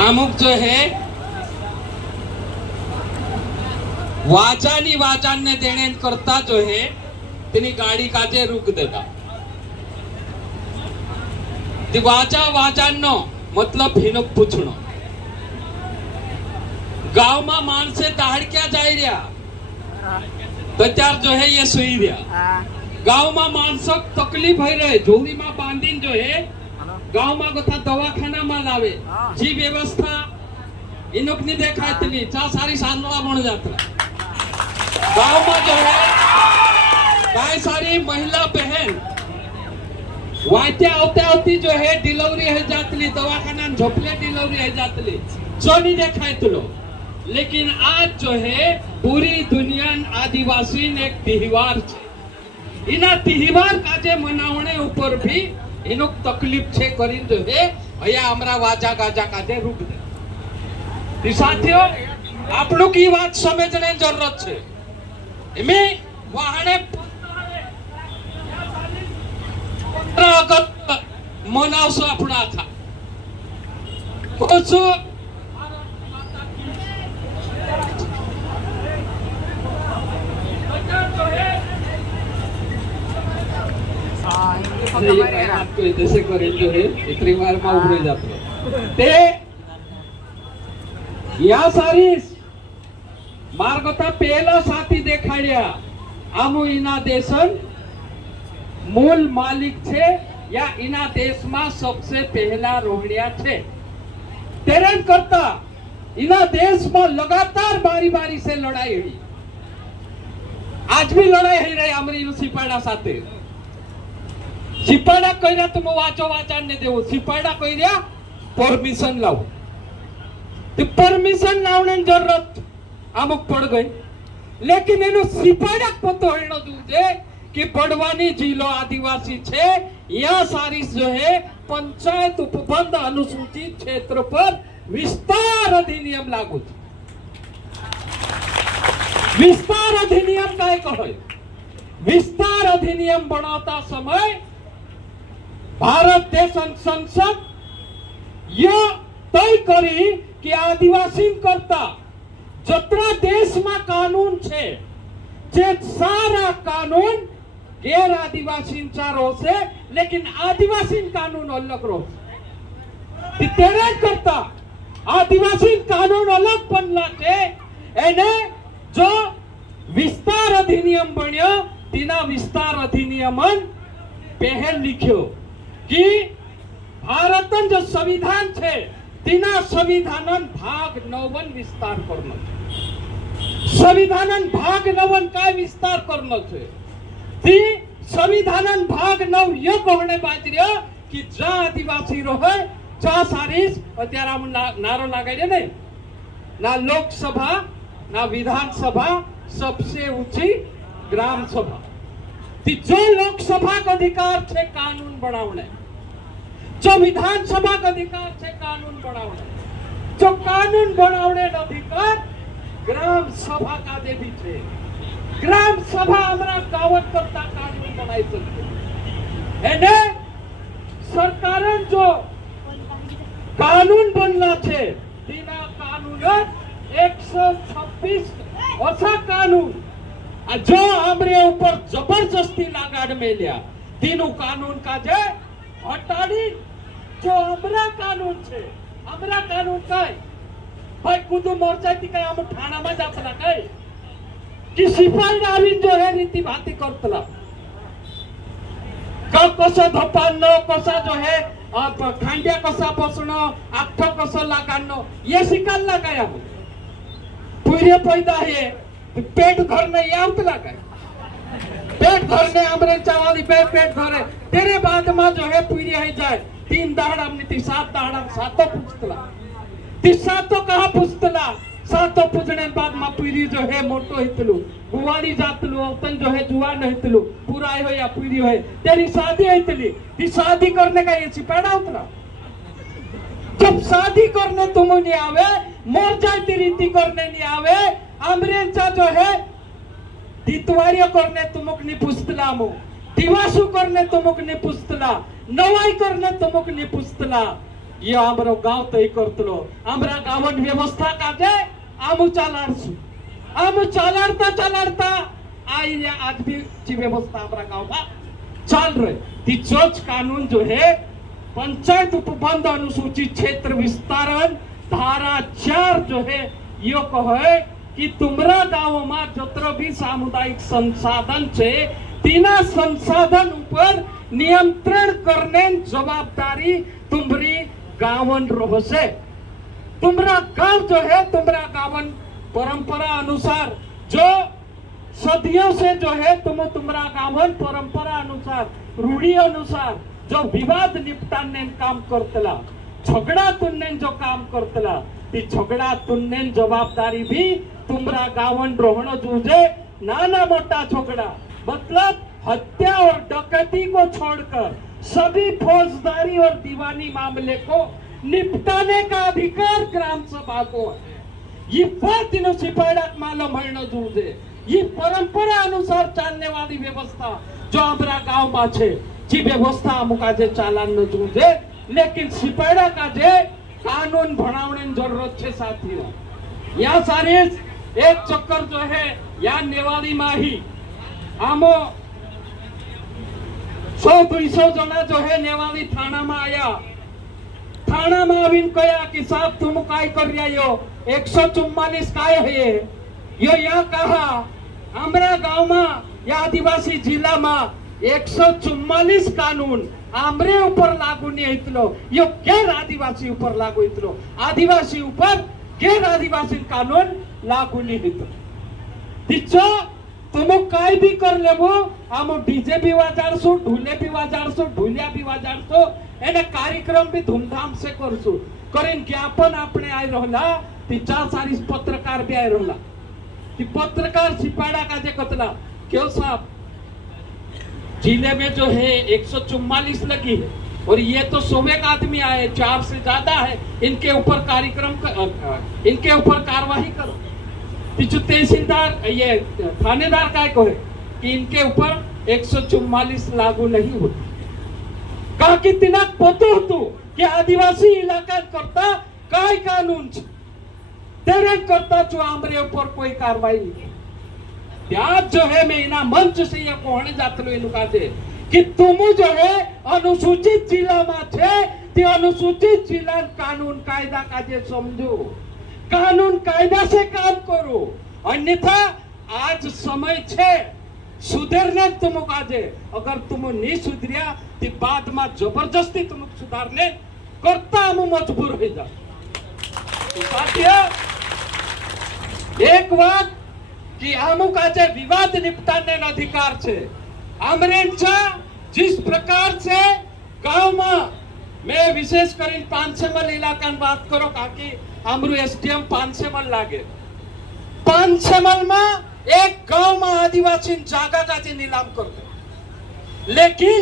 अमुक जो है वाचानी वाचान ने देने करता जो है तेनी गाड़ी काजे रुक देता ती वाचा वाचान नो मतलब हिनो पूछनो गांव में माणसे दाहड़क्या जाई रहा तो त्यार जो है ये सुई रहा गांव में माणसों तकलीफ है रहे झोली में बांधीन जो है गांव में गोथा दवाखाना में लावे जी व्यवस्था इनोक नहीं देखा इतनी चा सारी सांदला बन जाता गांव में जो है काय सारी महिला बहन वात्या होती जो है डिलीवरी है जातली दवाखाना झोपले डिलीवरी है जातली जो नहीं देखा इतलो लेकिन आज जो है पूरी दुनिया आदिवासी ने एक त्योहार छे इना त्योहार काजे मनावणे ऊपर भी इनो तकलीफ छे करीन जो है भैया हमरा वाजा गाजा काजे रुक दे साथियों आपनो की बात समझने जरूरत छे एमे वाहने 15 अगस्त मनावशो आपण आखा कोसो जैसे करेल जो है इतनी बार में उभरे जाते ते या सारीस मार्गता पहला साथी देखाड्या आमु इना देशन मूल मालिक छे या इना देश में सबसे पहला रोहड़िया छे तेरे करता इना देश में लगातार बारी बारी से लड़ाई हुई आज भी लड़ाई हुई रही अमरी सिपाड़ा साथे सिपाड़ा कह तुम वाचो वाचान ने देवो सिपाड़ा कह परमिशन लाओ तो परमिशन लावने जरूरत अमुक पड़ गई लेकिन एनो सिपाड़ा पतो हेनो दूजे कि बड़वानी जिलो आदिवासी छे या सारी जो है पंचायत उपबंध अनुसूचित क्षेत्र पर विस्तार अधिनियम लागू छे विस्तार अधिनियम काय कहे विस्तार अधिनियम बनाता समय भारत देश संसद यह तय करी कि आदिवासी करता जतरा देश में कानून छे जे सारा कानून गैर आदिवासी रो से लेकिन आदिवासी कानून अलग रो तेरे करता आदिवासी कानून अलग बनला छे एने जो विस्तार अधिनियम बन्यो तीना विस्तार अधिनियमन पहल लिख्यो कि भारतन जो संविधान छे तीना संविधानन भाग 9 विस्तार करनो संविधानन भाग 9 काय विस्तार करनो छे ती संविधानन भाग 9 यो कहने बाजर्यो कि जा आदिवासी रहे चा सारीस अत्यारे हम नारो लगाड्यो ने ना लोकसभा ना विधानसभा सबसे ऊंची ग्राम सभा ती जो लोकसभा का अधिकार छे कानून बनावणे जो विधानसभा का अधिकार छे कानून बनावणे जो कानून बनावणे अधिकार ग्राम सभा का दे भी छे ग्राम सभा हमरा गावत करता कानून बनाई सकते एने सरकारन जो कानून बनला छे तीना कानून 126 असा कानून जो हमरे ऊपर जबरदस्ती लगाड़ मेल्या तीनों कानून का जे हटाड़ी जो हमरा कानून छे हमरा कानून काय भाई कुदू मोर्चा थी काय हम थाना में जातला काय कि सिपाही आवी जो है रीति भाती करतला का कसो धपानो कसा जो है खांड्या कसा बसणो आठो कसो लागानो ये शिकायला काय हम पूरे पैदा है पेट भरने आवतला काय पेट भरने हमरे चावाली पेट भरे तेरे बाद में जो है पूरी है जाए 3 दहाड़ा हमने 7 दहाड़ा सातो पूछतला 7 कहा पूछतला 7 पूछने बाद में पूरी जो है मोटो हितलू गुवारी जातलू अवतन जो है जुआन हितलू पूरा हो या पूरी हो तेरी शादी हितली ती शादी करने का ये सिपाड़ा उतरा जब शादी करने तुम नहीं आवे मोर्चा रीति करने नहीं आवे अमरेंचा जो है दितवारियो करने तुमक नहीं पुस्तला मु दिवासु करने तुमक नहीं पुस्तला नवाई करने तुमक नहीं पुस्तला ये आमरो गाव तय करतलो आमरा गावन व्यवस्था काजे आमु चालाडता आज भी ची व्यवस्था आमरा गाव में चाल रहे ती चोच कानून जो है पंचायत उपबंध अनुसूचित क्षेत्र विस्तारण धारा 4 जो है यो कहे कि तुमरा गाँव में जत्र भी सामुदायिक संसाधन छे तीना संसाधन ऊपर नियंत्रण करने जवाबदारी तुम्हारी गावन रहसे। तुमरा गांव जो है तुमरा गावन परंपरा अनुसार जो सदियों से जो है तुमरा गावन परंपरा अनुसार रूढ़ी अनुसार जो विवाद निपटाने काम करतला झगड़ा तुन्ने जो काम करतला ती झगड़ा तुन्ने जवाबदारी भी तुमरा गावन रोहणो जूझे नाना मोटा झगड़ा मतलब हत्या और डकैती को छोड़कर सभी फौजदारी और दीवानी मामले को निपटाने का अधिकार ग्राम सभा को है। ये बात सिपाही मालूम है जूझे ये परंपरा अनुसार चलने वाली व्यवस्था जो हमारा गांव में छे जी व्यवस्था अमुका जे चालन न जूझे लेकिन सिपाही का जे कानून बनाने जरूरत है साथियों। यहाँ सारे एक चक्कर जो है यहाँ नेवाली में ही आमो 100-200 जना जो है नेवाली थाना में आया थाना में आवीन कहा कि साहब तुम काय कर रहा हो 144 काय है यो यहाँ कहा हमारा गांव में या आदिवासी जिला में 144 कानून आमरे ऊपर लागू नहीं इतलो यो गैर आदिवासी ऊपर लागू इतलो आदिवासी ऊपर गैर आदिवासी कानून लागू नहीं इतलो तिचो तुम काय भी कर लेवो आमो डीजे भी वाजाड़सु ढोले भी वाजाड़सु ढोलिया भी वाजाड़सु एने कार्यक्रम भी धूमधाम से करसु करीन ज्ञापन आपने आई रहला ती 4 सारी पत्रकार भी आई रहला ती पत्रकार सिपाड़ा का जे कतला क्यों साहब जिले में जो है 144 लगी है और ये तो 100 आदमी आए 4 से ज्यादा है इनके ऊपर कार्यक्रम इनके ऊपर कार्रवाई करो जो तहसीलदार ये थानेदार काय कहे कि इनके ऊपर 144 लागू नहीं होती कहा कि तिनाक पतो हतो कि आदिवासी इलाका करता काय कानून छे तेरे करता जो आमरे ऊपर कोई कार्रवाई नहीं त्याज जो है मैं इना मंच से ये कहने जातलो एनु काजे कि तुम जो है अनुसूचित जिला में छे ते अनुसूचित जिला कानून कायदा काजे समझो कानून कायदा से काम करो अन्यथा आज समय छे सुधरने तुम काजे अगर तुम नहीं सुधरिया तो बाद में जबरदस्ती तुम सुधारने करता हम मजबूर हो जाओ। तो साथियों एक बात कि आमु काजे विवाद निपटाने अधिकार छे आमरेंचा जिस प्रकार से गांव में मैं विशेष कर 500 मल इलाका बात करो काकी आमरू एसडीएम 500 मल लागे 500 मल में एक गांव में आदिवासी जागा का नीलाम करते लेकिन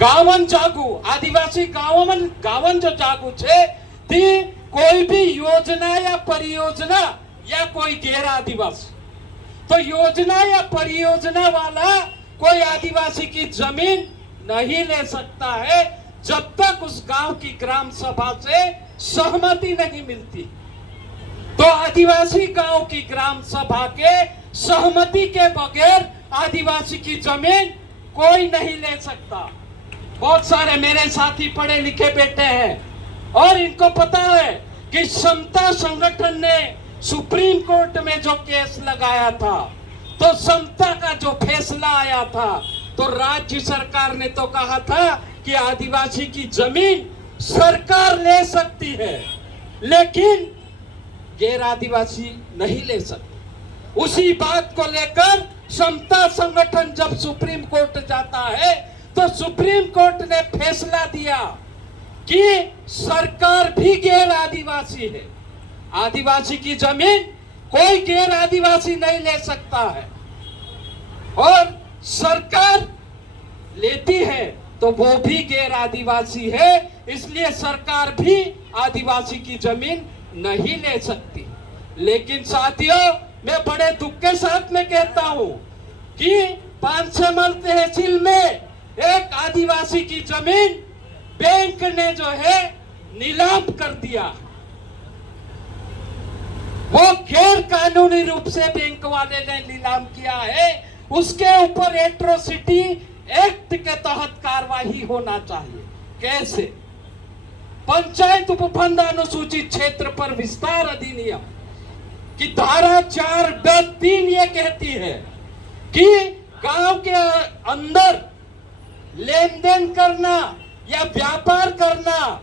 गावन जागू आदिवासी गावन जो जागू छे ती कोई भी योजना या परियोजना या कोई गैर आदिवासी तो योजना या परियोजना वाला कोई आदिवासी की जमीन नहीं ले सकता है जब तक उस गांव की ग्राम सभा से सहमति नहीं मिलती। तो आदिवासी गांव की ग्राम सभा के सहमति के बगैर आदिवासी की जमीन कोई नहीं ले सकता। बहुत सारे मेरे साथी पढ़े लिखे बेटे हैं और इनको पता है कि समता संगठन ने सुप्रीम कोर्ट में जो केस लगाया था तो समता का जो फैसला आया था तो राज्य सरकार ने तो कहा था कि आदिवासी की जमीन सरकार ले सकती है लेकिन गैर आदिवासी नहीं ले सकते। उसी बात को लेकर समता संगठन जब सुप्रीम कोर्ट जाता है तो सुप्रीम कोर्ट ने फैसला दिया कि सरकार भी गैर आदिवासी है आदिवासी की जमीन कोई गैर आदिवासी नहीं ले सकता है और सरकार लेती है तो वो भी गैर आदिवासी है इसलिए सरकार भी आदिवासी की जमीन नहीं ले सकती। लेकिन साथियों मैं बड़े दुख के साथ में कहता हूं कि 500 मल तहसील में एक आदिवासी की जमीन बैंक ने जो है नीलाम कर दिया। वो गैर कानूनी रूप से बैंक वाले ने नीलाम किया है, उसके ऊपर एट्रोसिटी एक्ट के तहत कार्रवाई होना चाहिए। कैसे? पंचायत उपबंध अनुसूचित क्षेत्र पर विस्तार अधिनियम की धारा 4(3) ये कहती है कि गांव के अंदर लेन देन करना या व्यापार करना,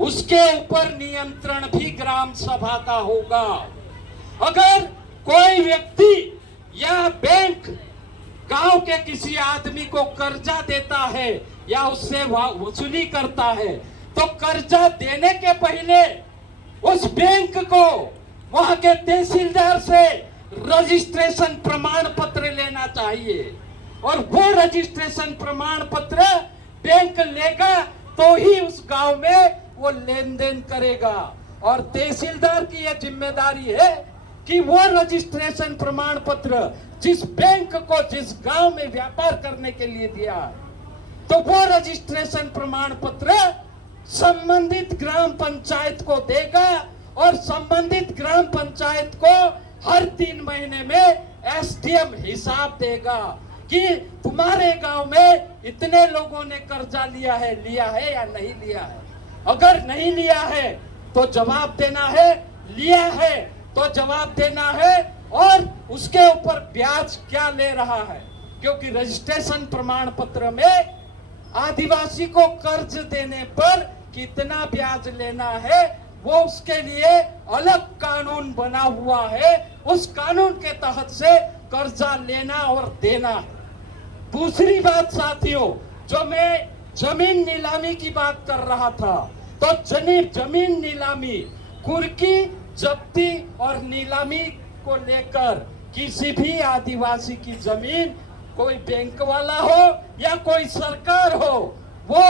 उसके ऊपर नियंत्रण भी ग्राम सभा का होगा। अगर कोई व्यक्ति या बैंक गांव के किसी आदमी को कर्जा देता है या उससे वसूली करता है, तो कर्जा देने के पहले उस बैंक को वहां के तहसीलदार से रजिस्ट्रेशन प्रमाण पत्र लेना चाहिए, और वो रजिस्ट्रेशन प्रमाण पत्र बैंक लेगा तो ही उस गांव में वो लेन देन करेगा। और तहसीलदार की यह जिम्मेदारी है कि वो रजिस्ट्रेशन प्रमाण पत्र जिस बैंक को जिस गांव में व्यापार करने के लिए दिया है, तो वो रजिस्ट्रेशन प्रमाण पत्र संबंधित ग्राम पंचायत को देगा, और संबंधित ग्राम पंचायत को हर 3 महीने में एसडीएम हिसाब देगा कि तुम्हारे गांव में इतने लोगों ने कर्जा लिया है या नहीं लिया है। अगर नहीं लिया है तो जवाब देना है, लिया है तो जवाब देना है, और उसके ऊपर ब्याज क्या ले रहा है, क्योंकि रजिस्ट्रेशन प्रमाण पत्र में आदिवासी को कर्ज देने पर कितना ब्याज लेना है वो उसके लिए अलग कानून बना हुआ है। उस कानून के तहत से कर्जा लेना और देना है। दूसरी बात साथियों, जो मैं जमीन नीलामी की बात कर रहा था, तो जमीन नीलामी, कुर्की, जब्ती और नीलामी को लेकर किसी भी आदिवासी की जमीन, कोई बैंक वाला हो या कोई सरकार हो, वो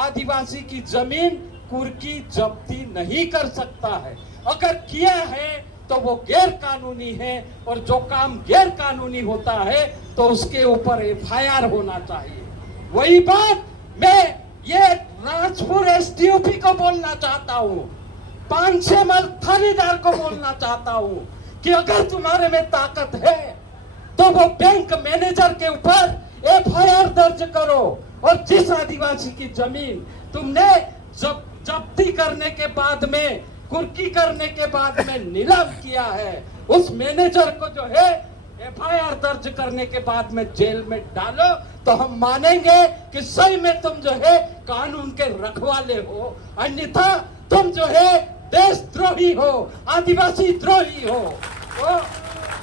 आदिवासी की जमीन कुर्की जब्ती नहीं कर सकता है। अगर किया है तो वो गैर कानूनी है, और जो काम गैर कानूनी होता है तो उसके ऊपर एफआईआर होना चाहिए। वही बात मैं ये राजपुर एसडीओपी को बोलना चाहता हूँ, पांचेमल थानेदार को बोलना चाहता हूँ कि अगर तुम्हारे में ताकत है तो वो बैंक मैनेजर के ऊपर एफआईआर दर्ज करो, और जिस आदिवासी की जमीन तुमने जब्ती करने के बाद में, कुर्की करने के बाद में नीलाम किया है, उस मैनेजर को जो है एफआईआर दर्ज करने के बाद में जेल में डालो, तो हम मानेंगे कि सही में तुम जो है कानून के रखवाले हो। अन्यथा तुम जो है देशद्रोही हो, आदिवासी द्रोही हो। तो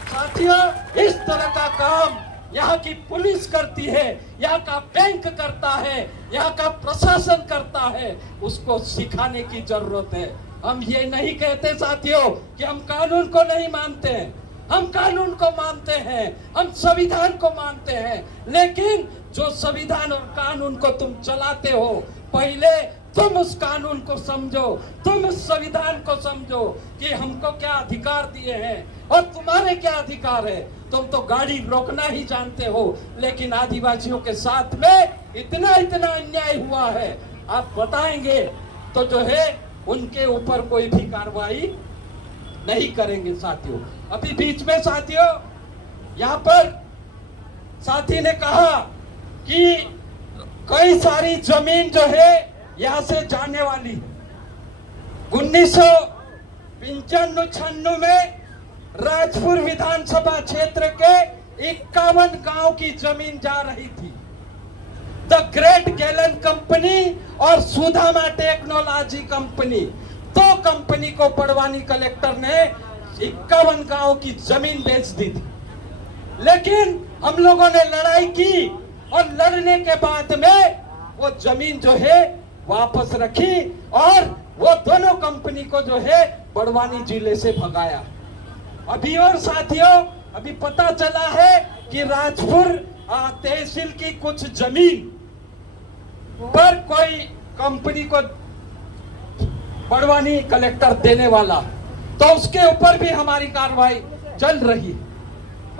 साथियों, इस तरह का काम यहाँ की पुलिस करती है, यहाँ का बैंक करता है, यहाँ का प्रशासन करता है, उसको सिखाने की जरूरत है। हम ये नहीं कहते साथियों कि हम कानून को नहीं मानते हैं, हम कानून को मानते हैं, हम संविधान को मानते हैं, लेकिन जो संविधान और कानून को तुम चलाते हो, पहले तुम उस कानून को समझो, तुम उस संविधान को समझो कि हमको क्या अधिकार दिए हैं और तुम्हारे क्या अधिकार है। तुम तो गाड़ी रोकना ही जानते हो, लेकिन आदिवासियों के साथ में इतना अन्याय हुआ है, आप बताएंगे तो जो है उनके ऊपर कोई भी कार्रवाई नहीं करेंगे। साथियों, अभी बीच में साथियों यहाँ पर साथी ने कहा कि कई सारी जमीन जो है यहाँ से जाने वाली है। 1995-96 में राजपुर विधानसभा क्षेत्र के 51 गांव की जमीन जा रही थी। द ग्रेट गैलन कंपनी और सुधामा टेक्नोलॉजी कंपनी, 2 कंपनी को बड़वानी कलेक्टर ने 51 गांव की जमीन बेच दी थी। लेकिन हम लोगों ने लड़ाई की और लड़ने के बाद में वो जमीन जो है वापस रखी और वो दोनों कंपनी को जो है बड़वानी जिले से भगाया। अभी और साथियों, अभी पता चला है कि राजपुर तहसील की कुछ जमीन पर कोई कंपनी को बड़वानी कलेक्टर देने वाला, तो उसके ऊपर भी हमारी कार्रवाई चल रही है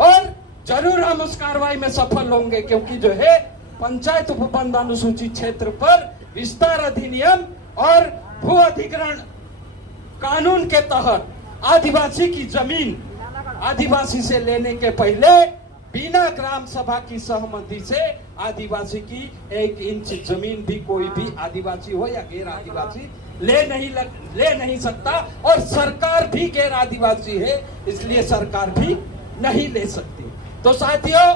और जरूर हम उस कार्रवाई में सफल होंगे, क्योंकि जो है पंचायत उपबंध अनुसूचित क्षेत्र पर विस्तार अधिनियम और भू अधिग्रहण कानून के तहत आदिवासी की जमीन आदिवासी से लेने के पहले बिना ग्राम सभा की सहमति से आदिवासी की 1 इंच जमीन भी कोई भी आदिवासी हो या गैर आदिवासी ले नहीं सकता, और सरकार भी गैर आदिवासी है इसलिए सरकार भी नहीं ले सकती। तो साथियों,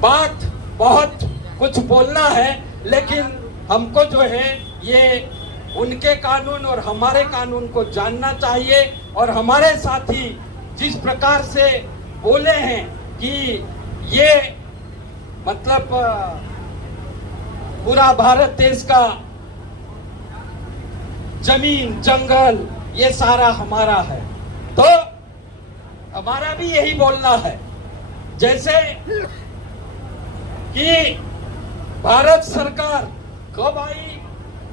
बात बहुत कुछ बोलना है, लेकिन हमको जो है ये उनके कानून और हमारे कानून को जानना चाहिए। और हमारे साथी जिस प्रकार से बोले हैं कि ये मतलब पूरा भारत देश का जमीन जंगल ये सारा हमारा है, तो हमारा भी यही बोलना है। जैसे कि भारत सरकार कब आई,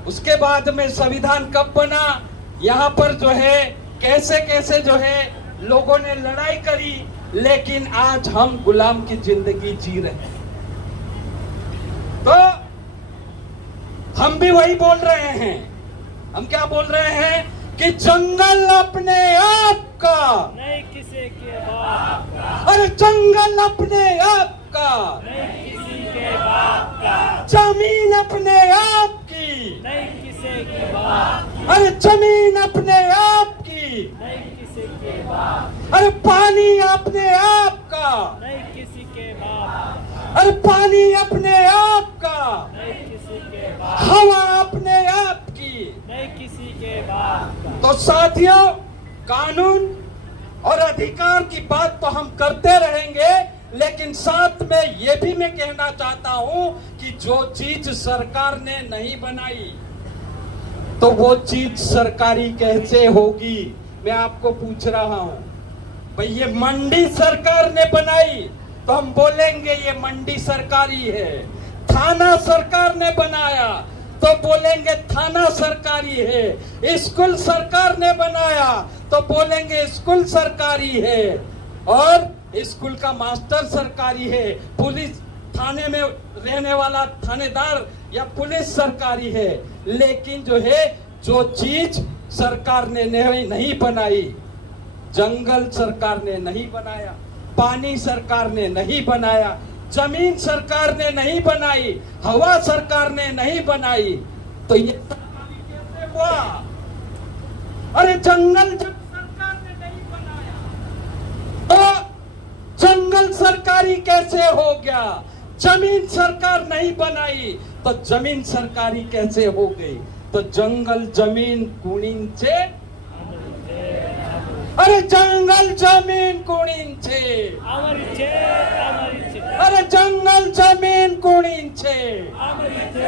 उसके बाद में संविधान कब बना, यहाँ पर जो है कैसे कैसे जो है लोगों ने लड़ाई करी, लेकिन आज हम गुलाम की जिंदगी जी रहे हैं। तो हम भी वही बोल रहे हैं। हम क्या बोल रहे हैं कि जंगल अपने आप का नहीं किसी के बाप का, अरे जंगल अपने आप का नहीं किसी के बाप का, जमीन अपने आप की नहीं किसी के बाप, अरे जमीन अपने आप की, नहीं किसी के बाप, अरे पानी अपने आप का, नहीं किसी के बाप, अरे पानी अपने आप का, नहीं किसी के बाप, हवा अपने आप की। नहीं किसी के बाप का। तो साथियों, कानून और अधिकार की बात तो हम करते रहेंगे, लेकिन साथ में ये भी मैं कहना चाहता हूं कि जो चीज सरकार ने नहीं बनाई तो वो चीज सरकारी कैसे होगी। मैं आपको पूछ रहा हूं, भाई ये मंडी सरकार ने बनाई तो हम बोलेंगे ये मंडी सरकारी है। थाना सरकार ने बनाया तो बोलेंगे थाना सरकारी है। स्कूल सरकार ने बनाया तो बोलेंगे स्कूल सरकारी है, और स्कूल का मास्टर सरकारी है। पुलिस थाने में रहने वाला थानेदार या पुलिस सरकारी है। लेकिन जो है जो चीज सरकार ने नहीं बनाई, जंगल सरकार ने नहीं बनाया, पानी सरकार ने नहीं बनाया, जमीन सरकार ने नहीं बनाई, हवा सरकार ने नहीं बनाई, तो ये सरकारी कैसे हुआ? अरे जंगल जब सरकार ने नहीं बनाया तो जंगल सरकारी कैसे हो गया? जमीन सरकार नहीं बनाई तो जमीन सरकारी कैसे हो गई? तो जंगल जमीन कुणींचे, अरे जंगल जमीन कुणींचे, अमरचे, अमरचे, अरे जंगल जमीन कुणींचे, अमरचे,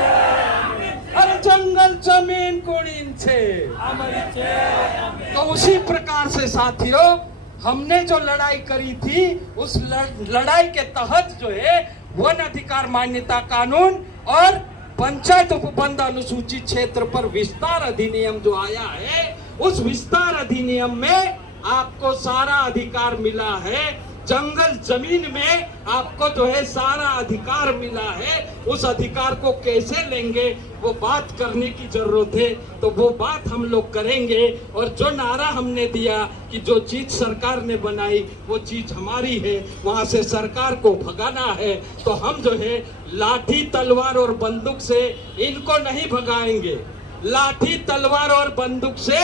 अरे जंगल जमीन कुणींचे। अमरचे। तो उसी प्रकार से साथियों, हमने जो लड़ाई करी थी उस लड़ाई के तहत जो है वन अधिकार मान्यता कानून और पंचायत उपबंध अनुसूचित क्षेत्र पर विस्तार अधिनियम जो आया है, उस विस्तार अधिनियम में आपको सारा अधिकार मिला है। जंगल जमीन में आपको जो है सारा अधिकार मिला है। उस अधिकार को कैसे लेंगे वो बात करने की जरूरत है, तो वो बात हम लोग करेंगे। और जो नारा हमने दिया कि जो चीज सरकार ने बनाई वो चीज हमारी है, वहां से सरकार को भगाना है, तो हम जो है लाठी तलवार और बंदूक से इनको नहीं भगाएंगे। लाठी तलवार और बंदूक से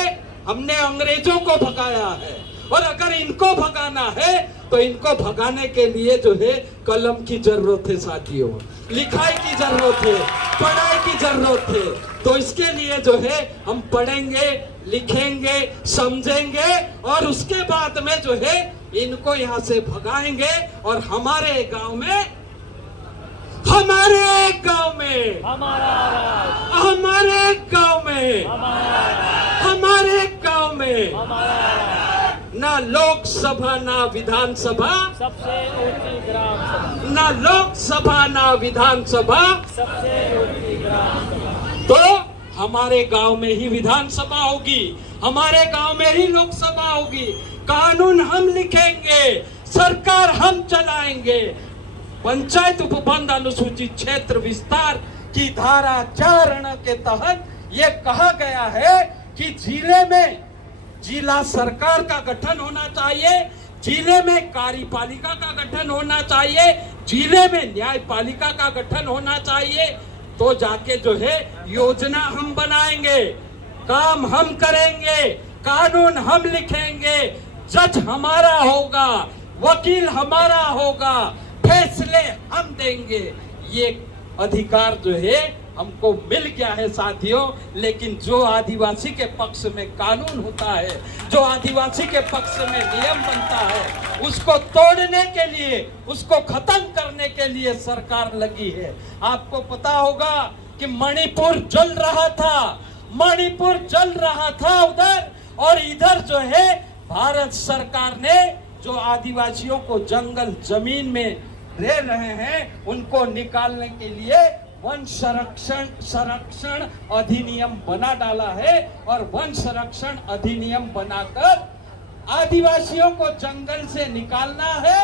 हमने अंग्रेजों को भगाया है, और अगर इनको भगाना है तो इनको भगाने के लिए जो है कलम की जरूरत है साथियों, लिखाई की जरूरत है, पढ़ाई की जरूरत है। तो इसके लिए जो है हम पढ़ेंगे, लिखेंगे, समझेंगे, और उसके बाद में जो है इनको यहाँ से भगाएंगे। और हमारे गांव में हमारे गांव में हमारा राज, हमारे गांव में हमारा राज, हमारे गांव में हमारा राज, ना लोकसभा ना विधानसभा, सबसे ऊंची ग्राम सभा, ना लोकसभा ना विधानसभा, सबसे ऊंची ग्राम सभा। तो हमारे गांव में ही विधानसभा होगी, हमारे गांव में ही लोकसभा होगी। कानून हम लिखेंगे, सरकार हम चलाएंगे। पंचायत उपबंध अनुसूचित क्षेत्र विस्तार कि धारा 4 के तहत ये कहा गया है कि जिले में जिला सरकार का गठन होना चाहिए, जिले में कार्यपालिका का गठन होना चाहिए, जिले में न्यायपालिका का गठन होना चाहिए। तो जाके जो है योजना हम बनाएंगे, काम हम करेंगे, कानून हम लिखेंगे, जज हमारा होगा, वकील हमारा होगा, फैसले हम देंगे। ये अधिकार जो है हमको मिल गया है साथियों। लेकिन जो आदिवासी के पक्ष में कानून होता है, जो आदिवासी के पक्ष में नियम बनता है, उसको तोड़ने के लिए, उसको खत्म करने के लिए सरकार लगी है। आपको पता होगा कि मणिपुर जल रहा था, मणिपुर जल रहा था उधर, और इधर जो है भारत सरकार ने जो आदिवासियों को जंगल जमीन में रह रहे हैं उनको निकालने के लिए वन संरक्षण अधिनियम बना डाला है। और वन संरक्षण अधिनियम बनाकर आदिवासियों को जंगल से निकालना है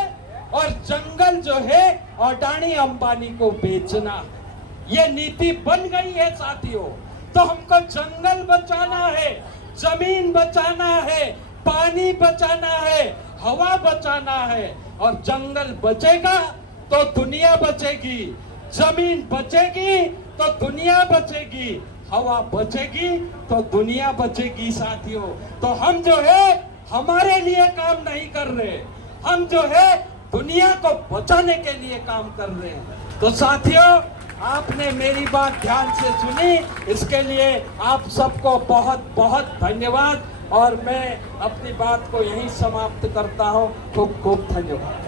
और जंगल जो है अडानी अंबानी को बेचना है। ये नीति बन गई है साथियों। तो हमको जंगल बचाना है, जमीन बचाना है, पानी बचाना है, हवा बचाना है। और जंगल बचेगा तो दुनिया बचेगी, जमीन बचेगी तो दुनिया बचेगी, हवा बचेगी तो दुनिया बचेगी साथियों। तो हम जो है हमारे लिए काम नहीं कर रहे, हम जो है दुनिया को बचाने के लिए काम कर रहे हैं। तो साथियों, आपने मेरी बात ध्यान से सुनी, इसके लिए आप सबको बहुत बहुत धन्यवाद। और मैं अपनी बात को यहीं समाप्त करता हूँ। खूब खूब धन्यवाद।